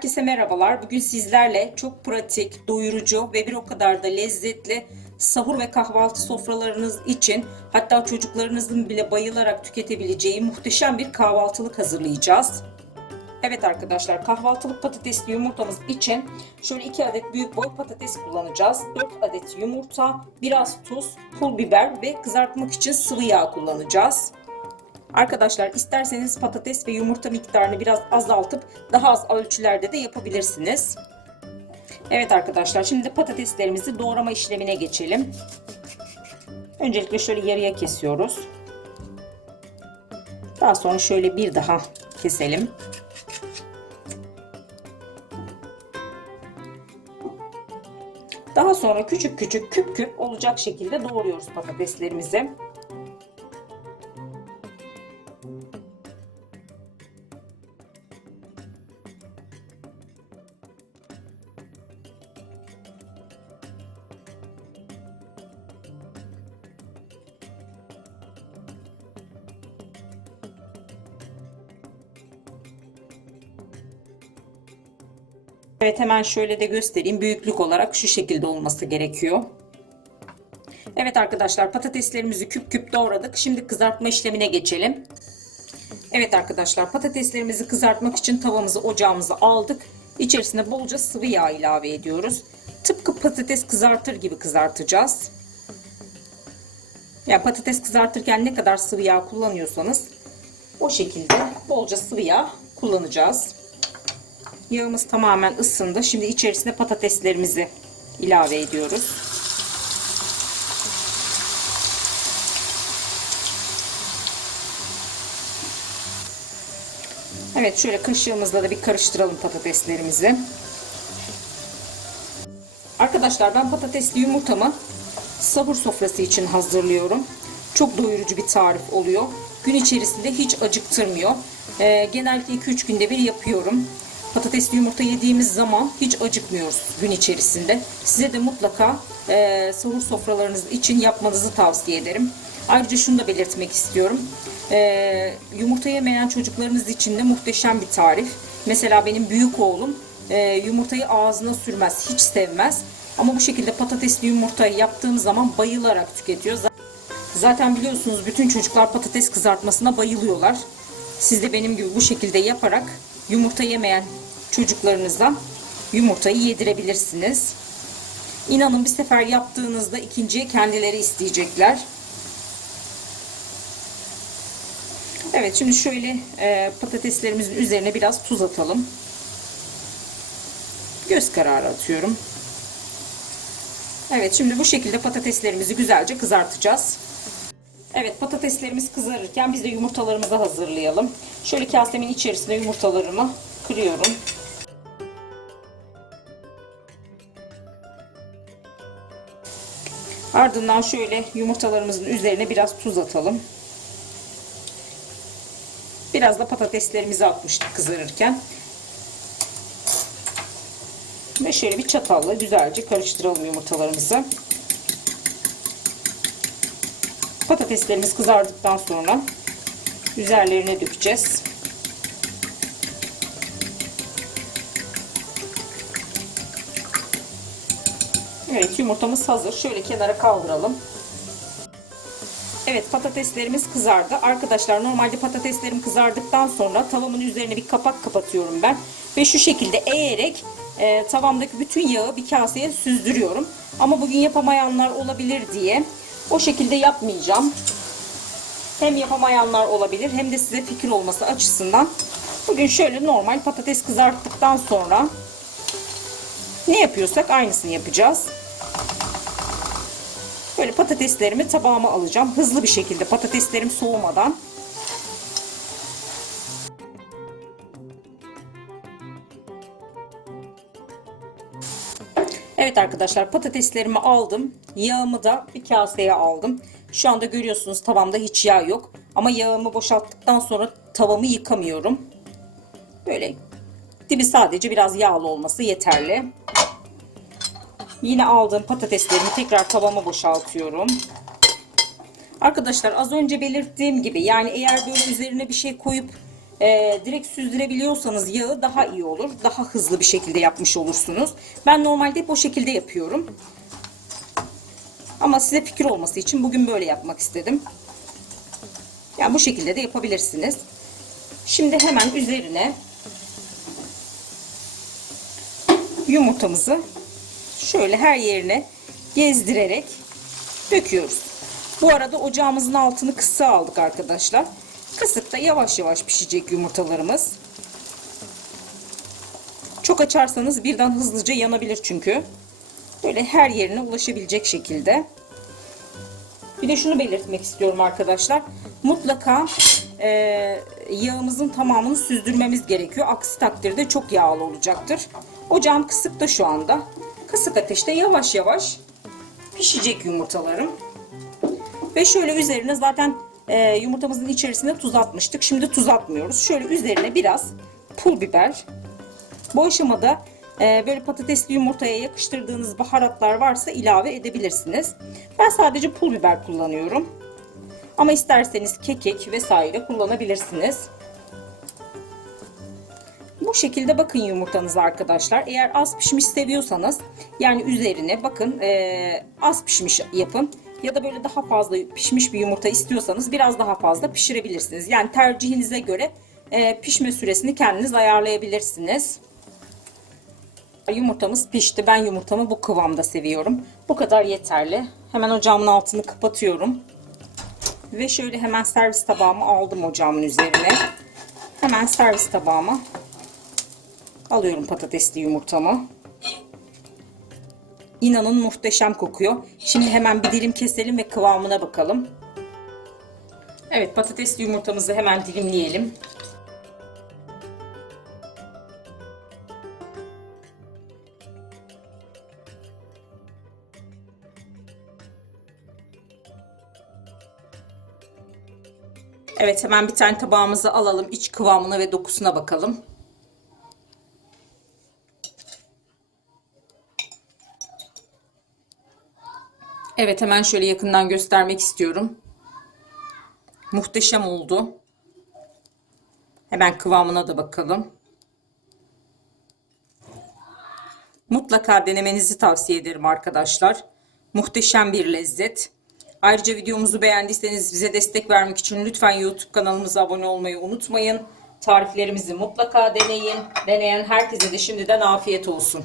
Herkese merhabalar. Bugün sizlerle çok pratik, doyurucu ve bir o kadar da lezzetli sahur ve kahvaltı sofralarınız için hatta çocuklarınızın bile bayılarak tüketebileceği muhteşem bir kahvaltılık hazırlayacağız. Evet arkadaşlar kahvaltılık patatesli yumurtamız için şöyle 2 adet büyük boy patates kullanacağız. 4 adet yumurta, biraz tuz, pul biber ve kızartmak için sıvı yağ kullanacağız. Arkadaşlar isterseniz patates ve yumurta miktarını biraz azaltıp daha az ölçülerde de yapabilirsiniz. Evet arkadaşlar şimdi patateslerimizi doğrama işlemine geçelim. Öncelikle şöyle yarıya kesiyoruz. Daha sonra şöyle bir daha keselim. Daha sonra küçük küçük küp küp olacak şekilde doğruyoruz patateslerimizi. Evet hemen şöyle de göstereyim. Büyüklük olarak şu şekilde olması gerekiyor. Evet arkadaşlar patateslerimizi küp küp doğradık. Şimdi kızartma işlemine geçelim. Evet arkadaşlar patateslerimizi kızartmak için tavamızı ocağımıza aldık. İçerisine bolca sıvı yağ ilave ediyoruz. Tıpkı patates kızartır gibi kızartacağız. Yani patates kızartırken ne kadar sıvı yağ kullanıyorsanız o şekilde bolca sıvı yağ kullanacağız. Yağımız tamamen ısındı. Şimdi içerisine patateslerimizi ilave ediyoruz. Evet şöyle kaşığımızla da bir karıştıralım patateslerimizi. Arkadaşlar ben patatesli yumurtamı sahur sofrası için hazırlıyorum. Çok doyurucu bir tarif oluyor. Gün içerisinde hiç acıktırmıyor. Ee, genellikle 2-3 günde bir yapıyorum. Patatesli yumurta yediğimiz zaman hiç acıkmıyoruz gün içerisinde. Size de mutlaka e, sahur sofralarınız için yapmanızı tavsiye ederim. Ayrıca şunu da belirtmek istiyorum. E, yumurta yemeyen çocuklarınız için de muhteşem bir tarif. Mesela benim büyük oğlum e, yumurtayı ağzına sürmez, hiç sevmez. Ama bu şekilde patatesli yumurtayı yaptığım zaman bayılarak tüketiyor. Zaten biliyorsunuz bütün çocuklar patates kızartmasına bayılıyorlar. Siz de benim gibi bu şekilde yaparak yumurta yemeyen çocuklarınıza yumurtayı yedirebilirsiniz. İnanın bir sefer yaptığınızda ikinciye kendileri isteyecekler. Evet şimdi şöyle e, patateslerimizin üzerine biraz tuz atalım. Göz kararı atıyorum. Evet şimdi bu şekilde patateslerimizi güzelce kızartacağız. Evet patateslerimiz kızarırken biz de yumurtalarımızı hazırlayalım. Şöyle kasemin içerisine yumurtalarımı kırıyorum. Ardından şöyle yumurtalarımızın üzerine biraz tuz atalım. Biraz da patateslerimizi atmıştık kızarırken. Ve şöyle bir çatalla güzelce karıştıralım yumurtalarımızı. Patateslerimiz kızardıktan sonra üzerlerine dökeceğiz. Evet yumurtamız hazır. Şöyle kenara kaldıralım. Evet patateslerimiz kızardı. Arkadaşlar normalde patateslerim kızardıktan sonra tavamın üzerine bir kapak kapatıyorum ben. Ve şu şekilde eğerek e, tavamdaki bütün yağı bir kaseye süzdürüyorum. Ama bugün yapamayanlar olabilir diye o şekilde yapmayacağım. Hem yapamayanlar olabilir hem de size fikir olması açısından bugün şöyle normal patates kızarttıktan sonra ne yapıyorsak aynısını yapacağız. Böyle patateslerimi tabağıma alacağım. Hızlı bir şekilde patateslerim soğumadan. Evet arkadaşlar patateslerimi aldım. Yağımı da bir kaseye aldım. Şu anda görüyorsunuz tavamda hiç yağ yok. Ama yağımı boşalttıktan sonra tavamı yıkamıyorum. Böyle dibi sadece biraz yağlı olması yeterli. Yine aldığım patateslerimi tekrar tavama boşaltıyorum. Arkadaşlar az önce belirttiğim gibi yani eğer böyle üzerine bir şey koyup e, direkt süzdürebiliyorsanız yağı daha iyi olur. Daha hızlı bir şekilde yapmış olursunuz. Ben normalde hep o şekilde yapıyorum. Ama size fikir olması için bugün böyle yapmak istedim. Yani bu şekilde de yapabilirsiniz. Şimdi hemen üzerine yumurtamızı şöyle her yerine gezdirerek döküyoruz. Bu arada ocağımızın altını kısa aldık arkadaşlar. Kısıkta yavaş yavaş pişecek yumurtalarımız. Çok açarsanız birden hızlıca yanabilir çünkü. Böyle her yerine ulaşabilecek şekilde. Bir de şunu belirtmek istiyorum arkadaşlar. Mutlaka e, yağımızın tamamını süzdürmemiz gerekiyor. Aksi takdirde çok yağlı olacaktır. Ocağım kısık da şu anda. Kısık ateşte yavaş yavaş pişecek yumurtalarım. Ve şöyle üzerine zaten e, yumurtamızın içerisine tuz atmıştık. Şimdi tuz atmıyoruz. Şöyle üzerine biraz pul biber. Bu aşamada e, böyle patatesli yumurtaya yakıştırdığınız baharatlar varsa ilave edebilirsiniz. Ben sadece pul biber kullanıyorum. Ama isterseniz kekik vesaire kullanabilirsiniz. Bu şekilde bakın yumurtanızı arkadaşlar. Eğer az pişmiş seviyorsanız yani üzerine bakın e, az pişmiş yapın. Ya da böyle daha fazla pişmiş bir yumurta istiyorsanız biraz daha fazla pişirebilirsiniz. Yani tercihinize göre e, pişme süresini kendiniz ayarlayabilirsiniz. Yumurtamız pişti. Ben yumurtamı bu kıvamda seviyorum. Bu kadar yeterli. Hemen ocağımın altını kapatıyorum. Ve şöyle hemen servis tabağımı aldım ocağımın üzerine. Hemen servis tabağıma alıyorum patatesli yumurtamı. İnanın muhteşem kokuyor. Şimdi hemen bir dilim keselim ve kıvamına bakalım. Evet patatesli yumurtamızı hemen dilimleyelim. Evet hemen bir tane tabağımızı alalım. İç kıvamına ve dokusuna bakalım. Evet hemen şöyle yakından göstermek istiyorum. Muhteşem oldu. Hemen kıvamına da bakalım. Mutlaka denemenizi tavsiye ederim arkadaşlar. Muhteşem bir lezzet. Ayrıca videomuzu beğendiyseniz bize destek vermek için lütfen YouTube kanalımıza abone olmayı unutmayın. Tariflerimizi mutlaka deneyin. Deneyen herkese de şimdiden afiyet olsun.